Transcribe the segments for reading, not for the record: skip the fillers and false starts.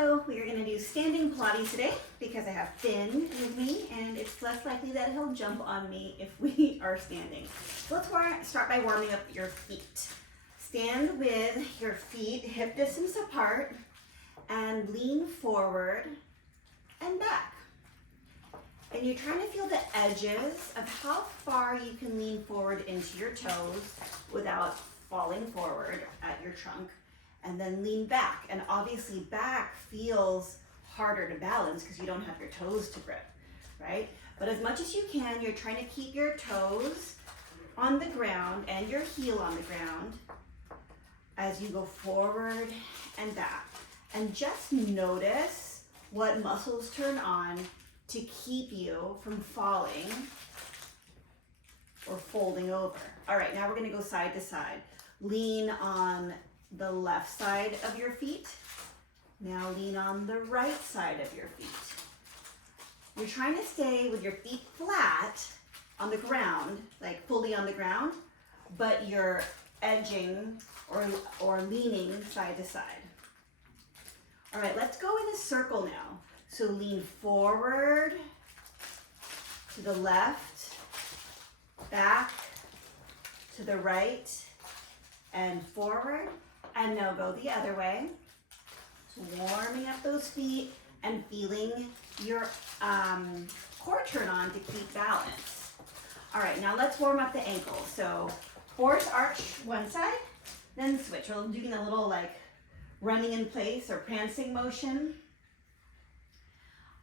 Hello, we are going to do standing Pilates today because I have Finn with me and it's less likely that he'll jump on me if we are standing. So let's start by warming up your feet. Stand with your feet hip distance apart and lean forward and back. And you're trying to feel the edges of how far you can lean forward into your toes without falling forward at your trunk. And then lean back, and obviously back feels harder to balance because you don't have your toes to grip, right? But as much as you can, you're trying to keep your toes on the ground and your heel on the ground as you go forward and back. And just notice what muscles turn on to keep you from falling or folding over. All right, now we're gonna go side to side. Lean on the left side of your feet. Now lean on the right side of your feet. You're trying to stay with your feet flat on the ground, like fully on the ground, but you're edging or leaning side to side. All right, let's go in a circle now. So lean forward, to the left, back, to the right, and forward. And now go the other way. So warming up those feet and feeling your core turn on to keep balance. All right, now let's warm up the ankles. So horse arch one side, then switch. We're doing a little like running in place or prancing motion.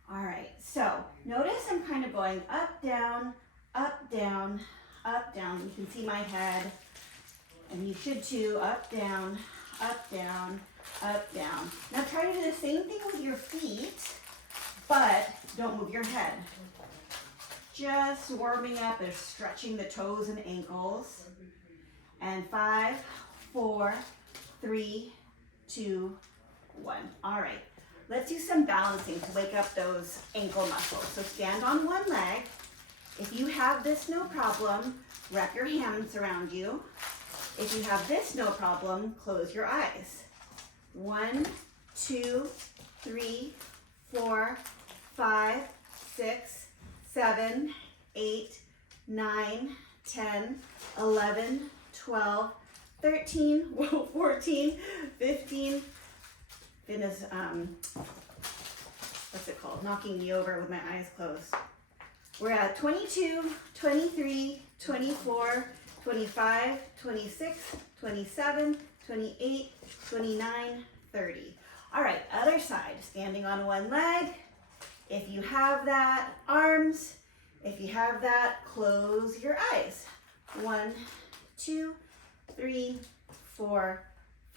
All right, so notice I'm kind of going up, down, up, down, up, down. You can see my head, and you should too, up, down, up, down, up, down. Now try to do the same thing with your feet, but don't move your head. Just warming up and stretching the toes and ankles. And 5, 4, 3, 2, 1. All right, let's do some balancing to wake up those ankle muscles. So stand on one leg. If you have this, no problem, wrap your hands around you. If you have this, no problem, close your eyes. 1, 2, 3, 4, 5, 6, 7, 8, 9, 10, 11, 12, 13, 14, 15. Finn is, what's it called? Knocking me over with my eyes closed. We're at 22, 23, 24, 25, 26, 27, 28, 29, 30. All right, other side, standing on one leg. If you have that, arms. If you have that, close your eyes. 1, 2, 3, 4,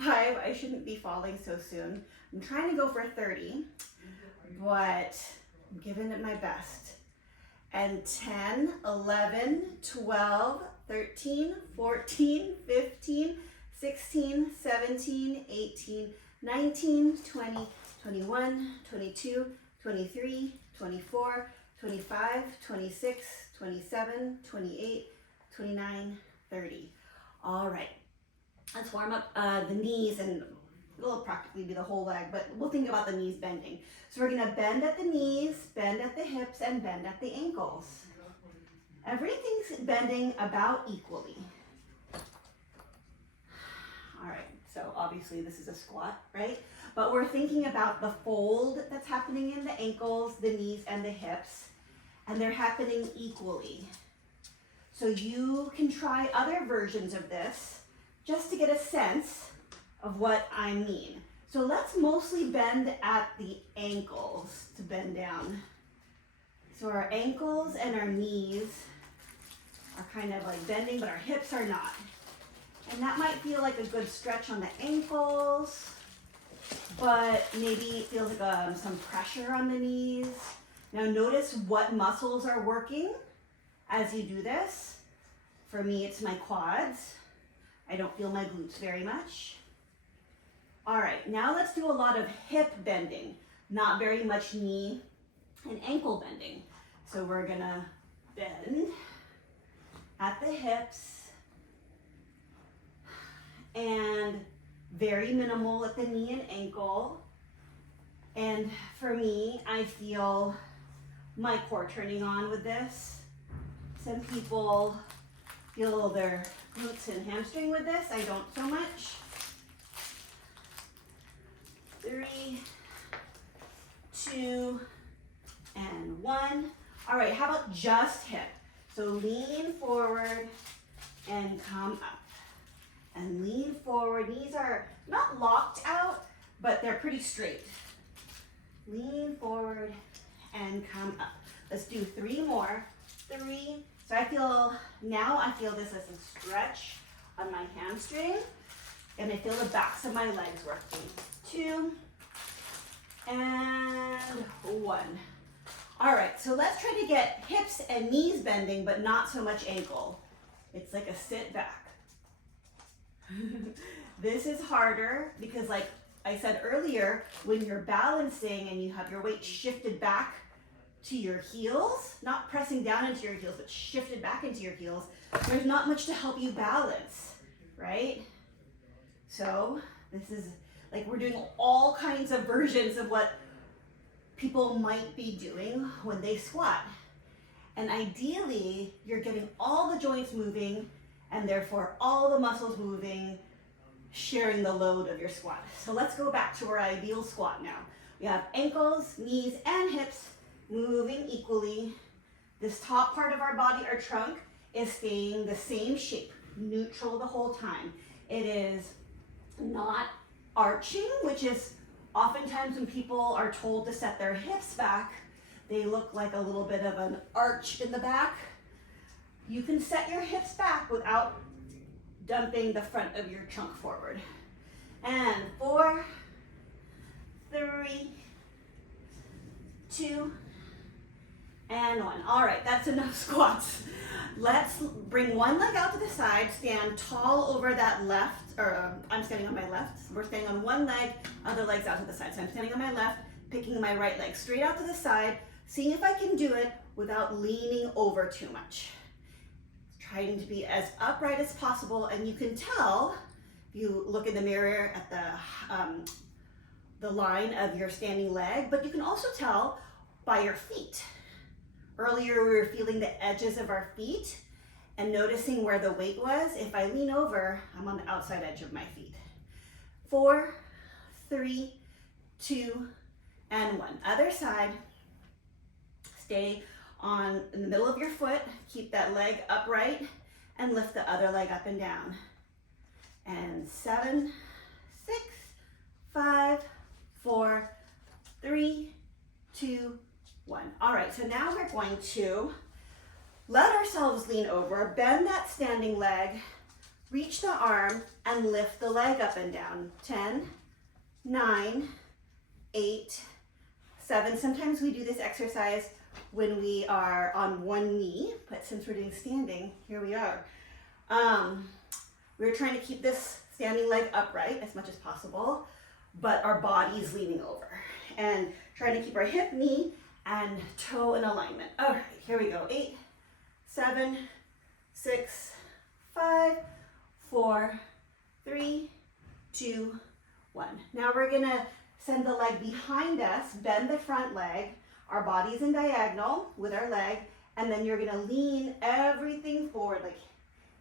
5. I shouldn't be falling so soon. I'm trying to go for 30, but I'm giving it my best. And 10, 11, 12, 13, 14, 15, 16, 17, 18, 19, 20, 21, 22, 23, 24, 25, 26, 27, 28, 29, 30. All right, let's warm up the knees, and it'll practically be the whole leg, but we'll think about the knees bending. So we're gonna bend at the knees, bend at the hips, and bend at the ankles. Everything's bending about equally. All right, so obviously this is a squat, right? But we're thinking about the fold that's happening in the ankles, the knees, and the hips, and they're happening equally. So you can try other versions of this just to get a sense of what I mean. So let's mostly bend at the ankles to bend down. So our ankles and our knees are kind of like bending, but our hips are not. And that might feel like a good stretch on the ankles, but maybe it feels like some pressure on the knees. Now notice what muscles are working as you do this. For me, it's my quads. I don't feel my glutes very much. All right, now let's do a lot of hip bending, not very much knee and ankle bending. So we're gonna bend at the hips and very minimal at the knee and ankle, And for me, I feel my core turning on with this. Some people feel their glutes and hamstring with this. I don't so much. 3, 2, and 1. All right, how about just hip? So lean forward and come up. And lean forward. Knees are not locked out, but they're pretty straight. Lean forward and come up. Let's do 3 more. 3. So I feel this as a stretch on my hamstring, and I feel the backs of my legs working. 2 and 1. All right, so let's try to get hips and knees bending, but not so much ankle. It's like a sit back. This is harder because, like I said earlier, when you're balancing and you have your weight shifted back to your heels, not pressing down into your heels, but shifted back into your heels, there's not much to help you balance, right? So this is like we're doing all kinds of versions of what people might be doing when they squat. And ideally, you're getting all the joints moving and therefore all the muscles moving, sharing the load of your squat. So let's go back to our ideal squat now. We have ankles, knees, and hips moving equally. This top part of our body, our trunk, is staying the same shape, neutral the whole time. It is not arching, which is oftentimes when people are told to set their hips back, they look like a little bit of an arch in the back. You can set your hips back without dumping the front of your trunk forward. And 4, 3, 2, and 1. All right, that's enough squats. Let's bring one leg out to the side, stand tall over that left, or I'm standing on my left. We're standing on one leg, other leg's out to the side. So I'm standing on my left, picking my right leg straight out to the side, seeing if I can do it without leaning over too much. Trying to be as upright as possible, and you can tell, if you look in the mirror at the line of your standing leg, but you can also tell by your feet. Earlier we were feeling the edges of our feet and noticing where the weight was. If I lean over, I'm on the outside edge of my feet. 4, 3, 2, and 1. Other side. Stay in the middle of your foot. Keep that leg upright and lift the other leg up and down. And 7, 6, 5, 4, 3, 2, 1. All right, so now we're going to let ourselves lean over, bend that standing leg, reach the arm, and lift the leg up and down. 10, 9, 8, 7. Sometimes we do this exercise when we are on one knee, but since we're doing standing, here we are. We're trying to keep this standing leg upright as much as possible, but our body is leaning over. And trying to keep our hip, knee, and toe in alignment. All right, here we go. 8, 7, 6, 5, 4, 3, 2, 1. Now we're gonna send the leg behind us, bend the front leg, our body's in diagonal with our leg, and then you're gonna lean everything forward, like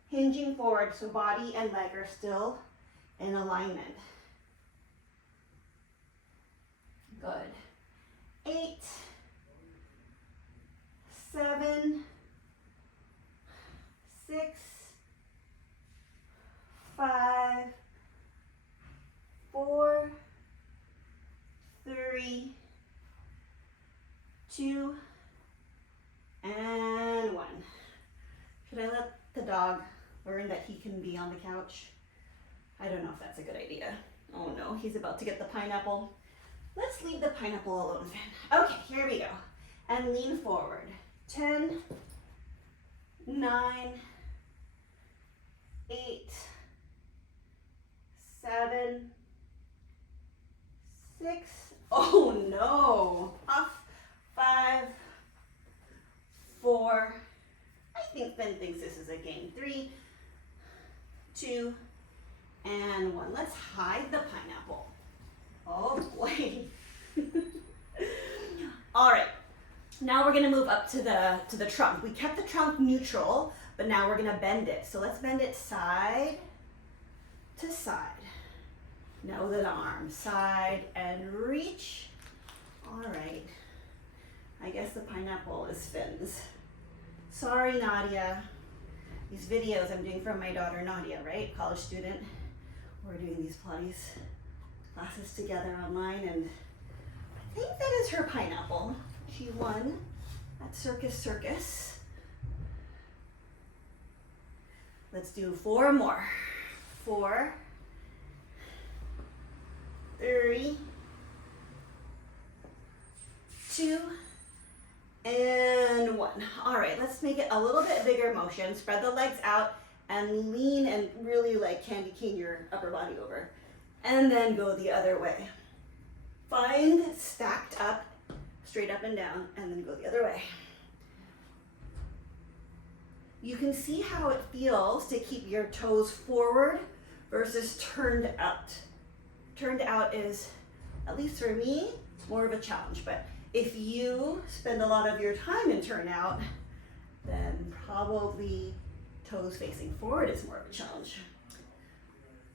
hinging forward, so body and leg are still in alignment. Good. 8, 7, 6, 5, 4, 3, 2, and 1. Should I let the dog learn that he can be on the couch? I don't know if that's a good idea. Oh no, he's about to get the pineapple. Let's leave the pineapple alone then. Okay, here we go. And lean forward. 10, 9, 8, 7, 6, oh no, off, 5, 4, I think Ben thinks this is a game, 3, 2, and 1. Let's hide the pineapple. Oh boy. Now we're gonna move up to the trunk. We kept the trunk neutral, but now we're gonna bend it. So let's bend it side to side. Now with an arm, side and reach. All right. I guess the pineapple is fins. Sorry, Nadia. These videos I'm doing for my daughter, Nadia, right? College student. We're doing these Pilates classes together online, and I think that is her pineapple. She won at Circus. Let's do 4 more. 4, 3, 2, and 1. All right, let's make it a little bit bigger motion. Spread the legs out and lean and really like candy cane your upper body over. And then go the other way. Find stacked up, straight up and down, and then go the other way. You can see how it feels to keep your toes forward versus turned out. Turned out is, at least for me, more of a challenge, but if you spend a lot of your time in turnout, then probably toes facing forward is more of a challenge.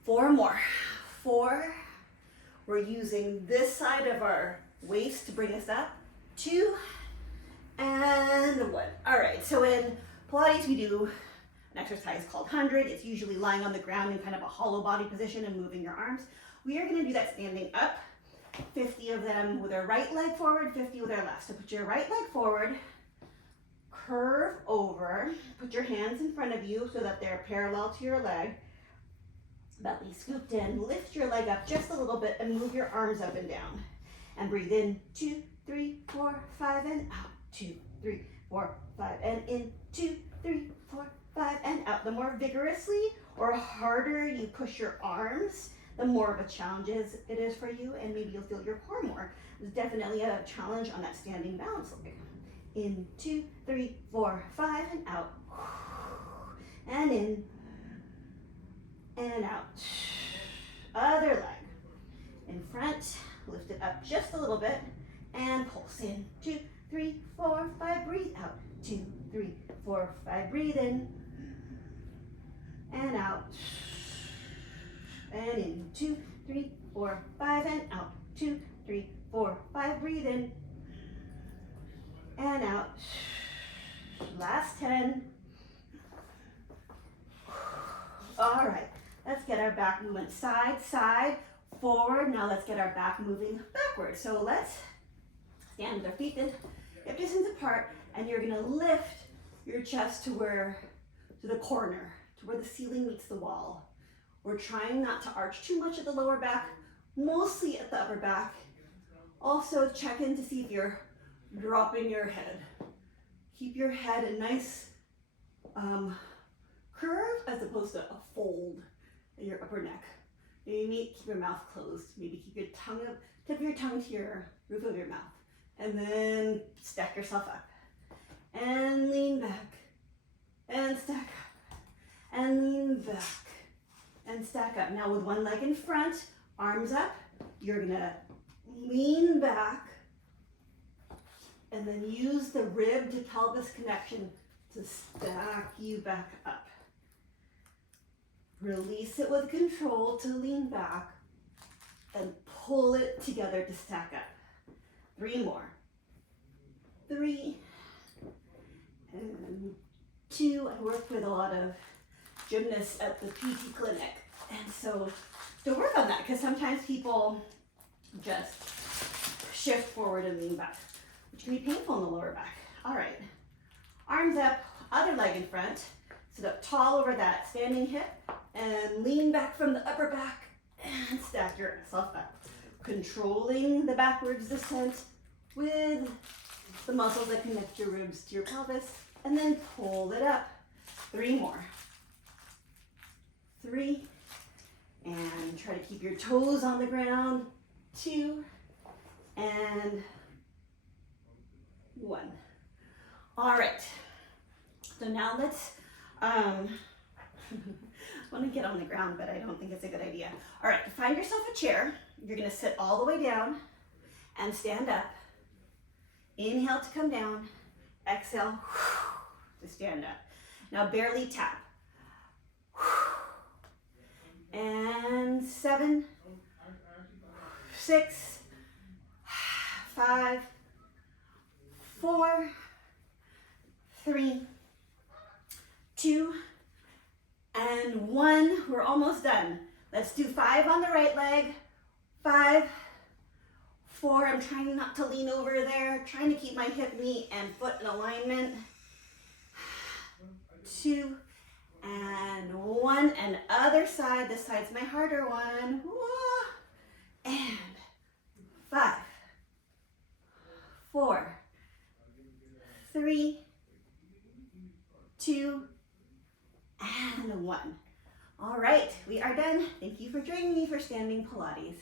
4 more. 4. We're using this side of our waist to bring us up. 2 and 1. All right, so in Pilates we do an exercise called 100. It's usually lying on the ground in kind of a hollow body position and moving your arms. We are gonna do that standing up. 50 of them with our right leg forward, 50 with our left. So put your right leg forward, curve over, put your hands in front of you so that they're parallel to your leg. Belly scooped in, lift your leg up just a little bit and move your arms up and down. And breathe in, 2, 3, 4, 5, and out. 2, 3, 4, 5, and in, 2, 3, 4, 5, and out. The more vigorously or harder you push your arms, the more of a challenge it is for you, and maybe you'll feel your core more. There's definitely a challenge on that standing balance leg. In, 2, 3, 4, 5, and out. And in, and out. Other leg. In front, lift it up just a little bit, and pulse in. 2, 3, 4, 5, breathe out. 2, 3, 4, 5, breathe in, and out. And in, 2, 3, 4, 5, and out. 2, 3, 4, 5, breathe in, and out. Last 10. All right, let's get our back movement side, side, forward. Now let's get our back moving backward. So let's stand with our feet hip distance apart, and you're gonna lift your chest to the corner, to where the ceiling meets the wall. We're trying not to arch too much at the lower back, mostly at the upper back. Also check in to see if you're dropping your head. Keep your head a nice curve as opposed to a fold in your upper neck. Maybe keep your mouth closed. Maybe keep your tongue up, tip your tongue to your roof of your mouth. And then stack yourself up. And lean back. And stack up. And lean back. And stack up. Now with one leg in front, arms up, you're gonna lean back and then use the rib to pelvis connection to stack you back up. Release it with control to lean back and pull it together to stack up. 3 more. 3 and 2. I work with a lot of gymnasts at the PT clinic, and so to work on that, because sometimes people just shift forward and lean back, which can be painful in the lower back. All right, arms up, other leg in front, sit up tall over that standing hip, and lean back from the upper back and stack yourself up, controlling the backwards descent with the muscles that connect your ribs to your pelvis, and then pull it up. 3 more. 3, and try to keep your toes on the ground. 2, and 1. All right, so now let's, I want to get on the ground, but I don't think it's a good idea. All right, find yourself a chair. You're gonna sit all the way down and stand up. Inhale to come down. Exhale to stand up. Now barely tap. And 7, 6, 5, 4, 3, 2, and 1. We're almost done. Let's do 5 on the right leg. 5, 4. I'm trying not to lean over there. Trying to keep my hip, knee, and foot in alignment. 2, and 1. And other side. This side's my harder one. And 5, 4, 3, 2, and 1. All right, we are done. Thank you for joining me for standing Pilates.